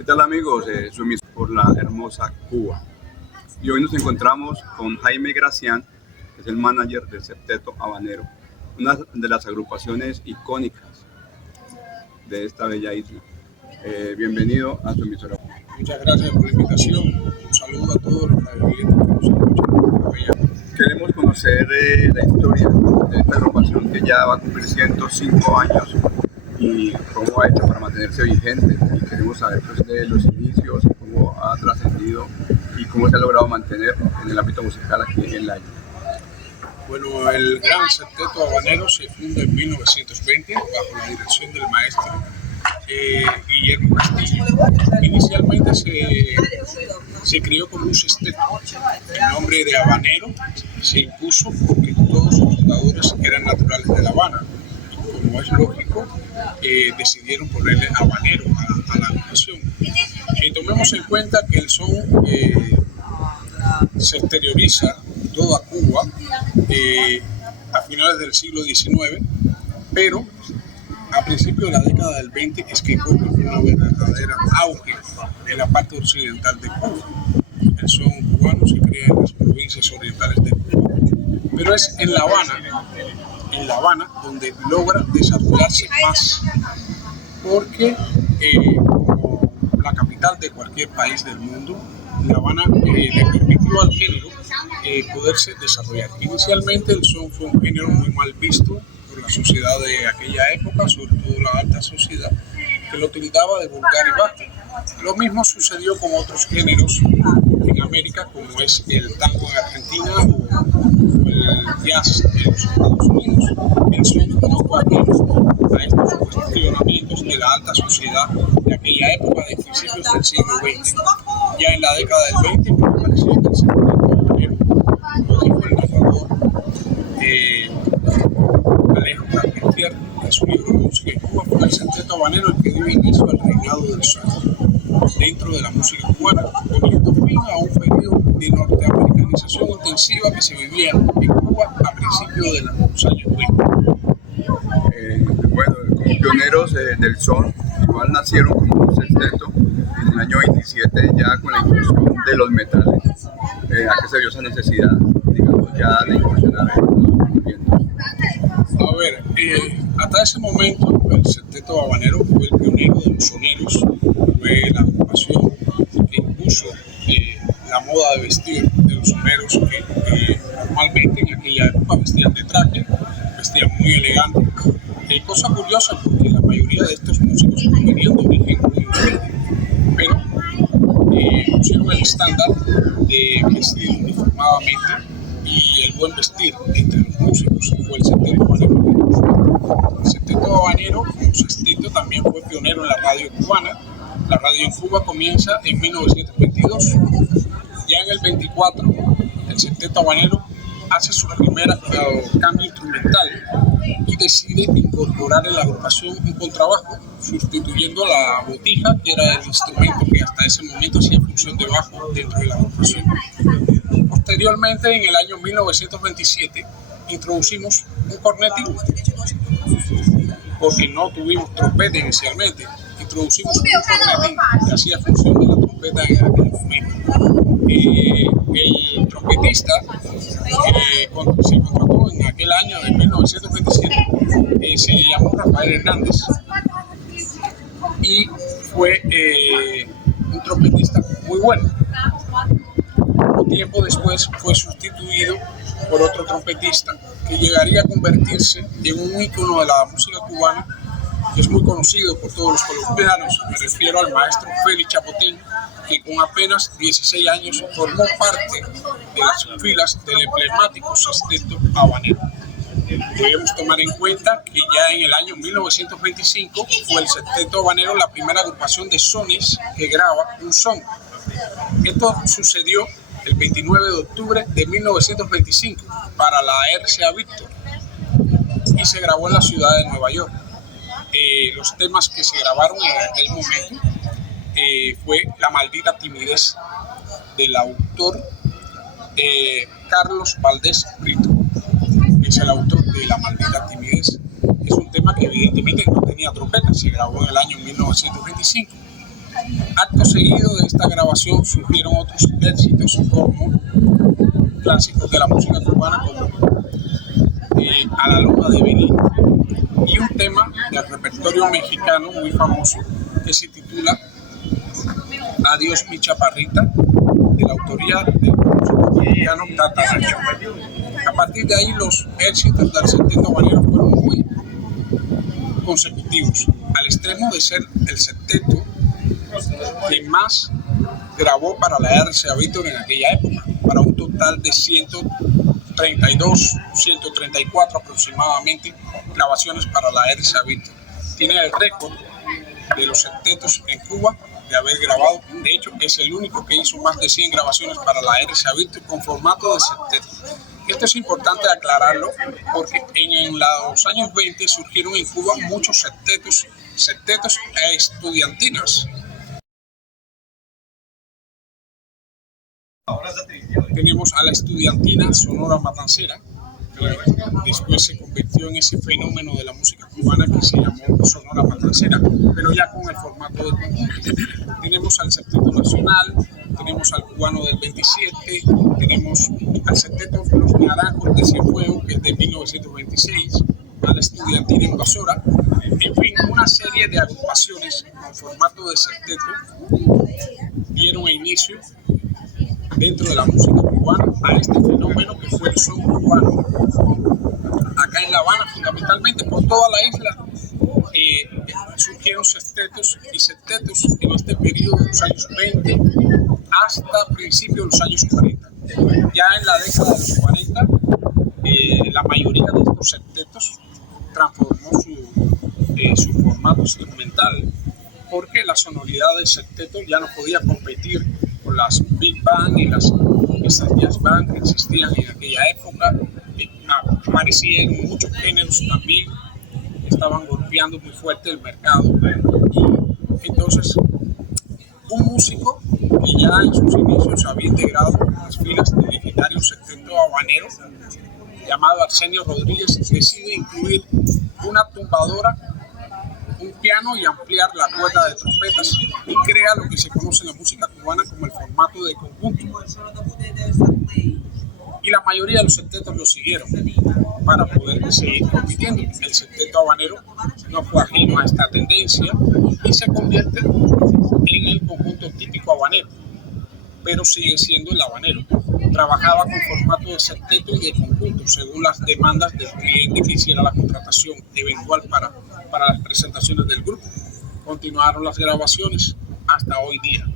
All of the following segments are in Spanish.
¿Qué tal amigos? Soy Miss por la hermosa Cuba. Y hoy nos encontramos con Jaime Gracián, que es el manager del Septeto Habanero, una de las agrupaciones icónicas de esta bella isla. Bienvenido a su emisora. Muchas gracias por la invitación. Un saludo a todos los radioyentes que nos escuchan. Queremos conocer la historia de esta agrupación que ya va a cumplir 105 años y cómo ha hecho para mantenerse vigente. Y queremos saber pues, de los inicios, cómo ha trascendido y cómo se ha logrado mantener en el ámbito musical aquí en la isla. Bueno, el Gran Septeto Habanero se funda en 1920 bajo la dirección del maestro Guillermo Castillo. Inicialmente se creó como un sexteto. El nombre de habanero se impuso porque todos sus fundadores eran naturales de La Habana. Como es lógico, decidieron ponerle habanero a la agrupación. Y tomemos en cuenta que el son se exterioriza toda Cuba a finales del siglo XIX, pero a principios de la década del 20 es que coge una verdadera auge en la parte occidental de Cuba. El son cubano se crea en las provincias orientales de Cuba, pero es en La Habana, donde logra desarrollarse más, porque como la capital de cualquier país del mundo, La Habana le permitió al género poderse desarrollar. Inicialmente el son fue un género muy mal visto por la sociedad de aquella época, sobre todo la alta sociedad, que lo tildaba de vulgar y bajo. Lo mismo sucedió con otros géneros en América, como es el tango en Argentina o el jazz en los Estados Unidos. El son no fue ajeno a estos cuestionamientos de la alta sociedad de aquella época, de principios del siglo XX. Ya en la década del 20 apareció el Septeto Habanero, lo dijo el narrador Alejo Carpentier en su libro Música en Cuba. Fue el Septeto Habanero el que dio inicio al reinado del son dentro de la música cubana, poniendo fin a un periodo de norteamericanización intensiva que se vivía en Cuba a principios de los años 20. Bueno, como pioneros del son, igual nacieron como un sexteto en el año 27, ya con la inclusión de los metales. ¿A qué se dio esa necesidad, digamos, ya de incursionar en los vientos? A ver, hasta ese momento el Septeto Habanero fue el pionero de los soneros, fue la agrupación que impuso la moda de vestir de los soneros que normalmente en aquella época vestían de traje, vestían muy elegantes. Cosa curiosa porque la mayoría de estos músicos venían de origen muy humilde, pero pusieron el estándar de vestir uniformadamente y el buen vestir entre los músicos. Fue el Septeto Habanero. El Septeto Habanero, como sexteto, también fue pionero en la radio cubana. La radio en Cuba comienza en 1922. Ya en el 24, el Septeto Habanero hace su primer cambio instrumental y decide incorporar en la agrupación un contrabajo, sustituyendo la botija, que era el instrumento que hasta ese momento hacía función de bajo dentro de la agrupación. Posteriormente, en el año 1927, introducimos un cornetín, porque no tuvimos trompeta inicialmente. Introducimos un cornetín que hacía función de la trompeta en aquel momento. El trompetista que se contrató en aquel año de 1927 se llamó Rafael Hernández y fue un trompetista muy bueno. Poco tiempo después fue sustituido por otro trompetista que llegaría a convertirse en un ícono de la música cubana, que es muy conocido por todos los colombianos. Me refiero al maestro Félix Chapotín, que con apenas 16 años formó parte de las filas del emblemático Sexteto Habanero. Debemos tomar en cuenta que ya en el año 1925 fue el Sexteto Habanero la primera agrupación de sones que graba un son. Esto sucedió el 29 de octubre de 1925 para la RCA Víctor y se grabó en la ciudad de Nueva York. Los temas que se grabaron en aquel momento fue La maldita timidez, del autor Carlos Valdés Brito. Es el autor de La maldita timidez. Es un tema que evidentemente no tenía trompeta, se grabó en el año 1925. Acto seguido de esta grabación surgieron otros éxitos como clásicos de la música cubana como A la Luna de Belén y un tema del repertorio mexicano muy famoso que se titula Adiós mi chaparrita, de la autoría del músico mexicano Tata Nacho. A partir de ahí los éxitos del septeto habanero fueron muy consecutivos, al extremo de ser el septeto que más grabó para la RCA Víctor en aquella época, para un total de 132, 134 aproximadamente grabaciones para la RCA Víctor. Tiene el récord de los septetos en Cuba de haber grabado, de hecho es el único que hizo más de 100 grabaciones para la RCA Víctor con formato de septeto. Esto es importante aclararlo porque en los años 20 surgieron en Cuba muchos septetos estudiantinos. Tenemos a la estudiantina Sonora Matancera, que después se convirtió en ese fenómeno de la música cubana que se llamó Sonora Matancera, pero ya con el formato de conjunto. Tenemos al Septeto Nacional, tenemos al Cubano del 27, tenemos al Septeto Los Naranjos de Cienfuegos, que es de 1926, a la Estudiantina Invasora, en fin, una serie de agrupaciones con formato de septeto dieron inicio dentro de la música cubana a este fenómeno que fue el son cubano. Acá en La Habana, fundamentalmente por toda la isla, surgieron sextetos y septetos en este periodo de los años 20 hasta principios de los años 40. Ya en la década de los 40, la mayoría de estos septetos transformó su formato instrumental porque la sonoridad del septeto ya no podía competir con las big band y las jazz band que existían en aquella época. Aparecían muchos géneros también, estaban golpeando muy fuerte el mercado. Y entonces, un músico que ya en sus inicios había integrado las filas del legendario septeto habanero, llamado Arsenio Rodríguez, decide incluir una tumbadora, un piano y ampliar la cuerda de trompetas y crea lo que se conoce en la música cubana como el formato de conjunto. Y la mayoría de los septetos lo siguieron para poder seguir compitiendo. El septeto habanero no fue ajeno a esta tendencia y se convierte en el conjunto típico habanero, pero sigue siendo el habanero. Trabajaba con formato de septeto y de conjunto según las demandas del cliente que hiciera la contratación eventual para las presentaciones del grupo. Continuaron las grabaciones hasta hoy día.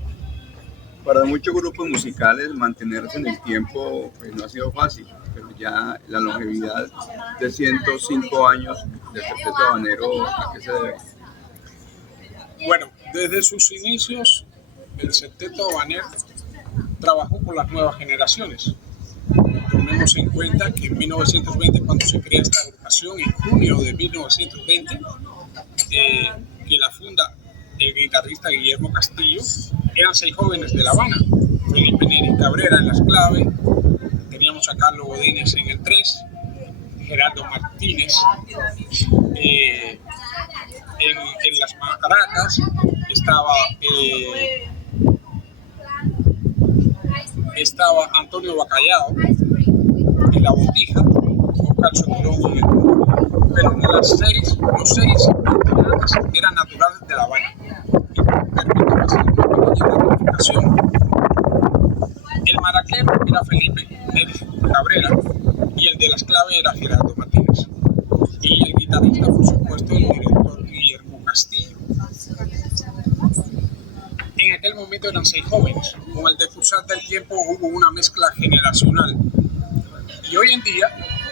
Para muchos grupos musicales mantenerse en el tiempo pues, no ha sido fácil, pero ya la longevidad de 105 años del septeto habanero, ¿a qué se debe? Bueno, desde sus inicios el septeto habanero trabajó con las nuevas generaciones. Tomemos en cuenta que en 1920, cuando se crea esta agrupación, en junio de 1920, que la funda el guitarrista Guillermo Castillo, eran 6 jóvenes de La Habana. Felipe Neri Cabrera en las claves, teníamos a Carlos Godínez en el 3, Gerardo Martínez en las maracas, estaba Antonio Bacallao en la botija, Oscar Soturón en el coro. Pero de los 6 integrantes eran naturales de La Habana. Y permítame hacer una pequeña rectificación. El maraquero era Felipe Neri Cabrera y el de las claves era Gerardo Martínez. Y el guitarrista, por supuesto, el director Guillermo Castillo. En aquel momento eran 6 jóvenes. Con el decurso del tiempo hubo una mezcla generacional. Y hoy en día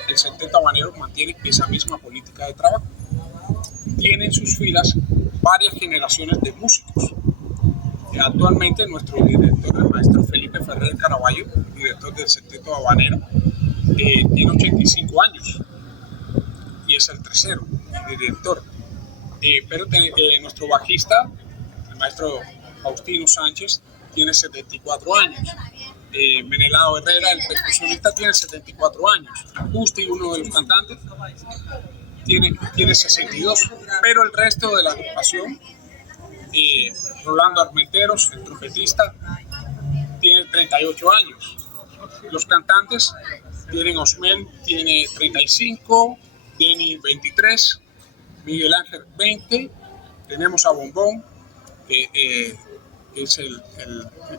el septeto habanero mantiene esa misma política de trabajo. Tiene en sus filas varias generaciones de músicos. Actualmente nuestro director, el maestro Felipe Ferrer Caraballo, director del septeto habanero, tiene 85 años y es el tercero, el director. Pero nuestro bajista, el maestro Faustino Sánchez, tiene 74 años. Menelao Herrera, el percusionista, tiene 74 años. Justi, uno de los cantantes, tiene 62. Pero el resto de la agrupación Rolando Armenteros, el trompetista, tiene 38 años. Los cantantes tienen Osmel, tiene 35, Denny 23, Miguel Ángel 20, tenemos a Bombón, que es el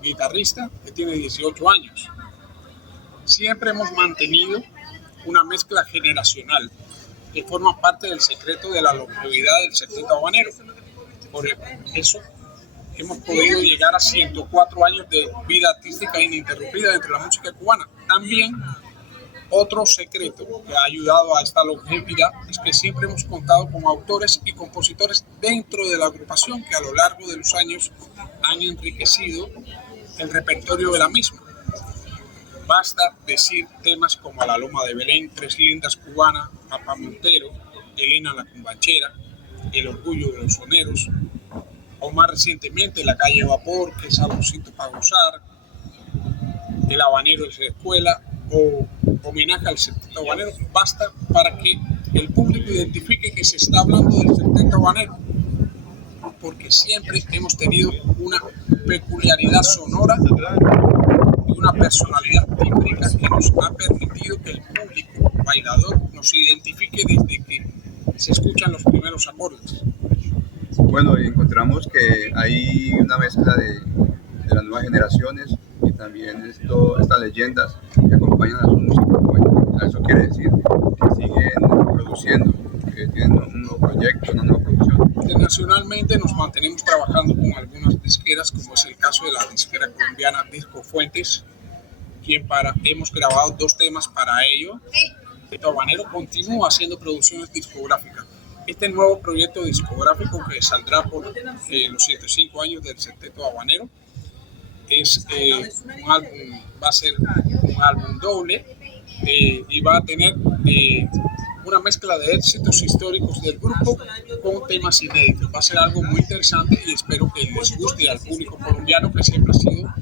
guitarrista, que tiene 18 años. Siempre hemos mantenido una mezcla generacional que forma parte del secreto de la longevidad del Septeto Habanero. Por eso hemos podido llegar a 104 años de vida artística ininterrumpida dentro de la música cubana. También otro secreto que ha ayudado a esta longevidad es que siempre hemos contado con autores y compositores dentro de la agrupación que a lo largo de los años han enriquecido el repertorio de la misma. Basta decir temas como La Loma de Belén, Tres Lindas Cubana, Papá Montero, Elena la Cumbanchera, El Orgullo de los Soneros, o más recientemente La Calle Vapor, que es Saborcito para Gozar, El Habanero de la Escuela o Homenaje al Septeto Habanero. Basta para que el público identifique que se está hablando del Septeto Habanero, porque siempre hemos tenido una peculiaridad sonora y una personalidad tímbrica que nos ha permitido que el público bailador nos identifique desde que se escuchan los primeros acordes. Bueno, y encontramos que hay una mezcla de las nuevas generaciones y también estas leyendas que acompañan a su música. Bueno, eso quiere decir que siguen produciendo, que tienen un nuevo proyecto, una nueva producción. Internacionalmente nos mantenemos trabajando con algunas disqueras, como es el caso de la disquera colombiana Disco Fuentes, hemos grabado 2 temas para ello. El Habanero continúa haciendo producciones discográficas. Este nuevo proyecto discográfico que saldrá por los 105 años del Septeto Habanero es un álbum, va a ser un álbum doble y va a tener una mezcla de éxitos históricos del grupo con temas inéditos. Va a ser algo muy interesante y espero que les guste al público colombiano, que siempre ha sido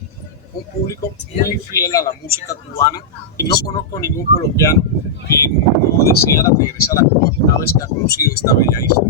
un público muy fiel a la música cubana, y no conozco ningún colombiano que no deseara regresar a Cuba una vez que ha conocido esta bella isla.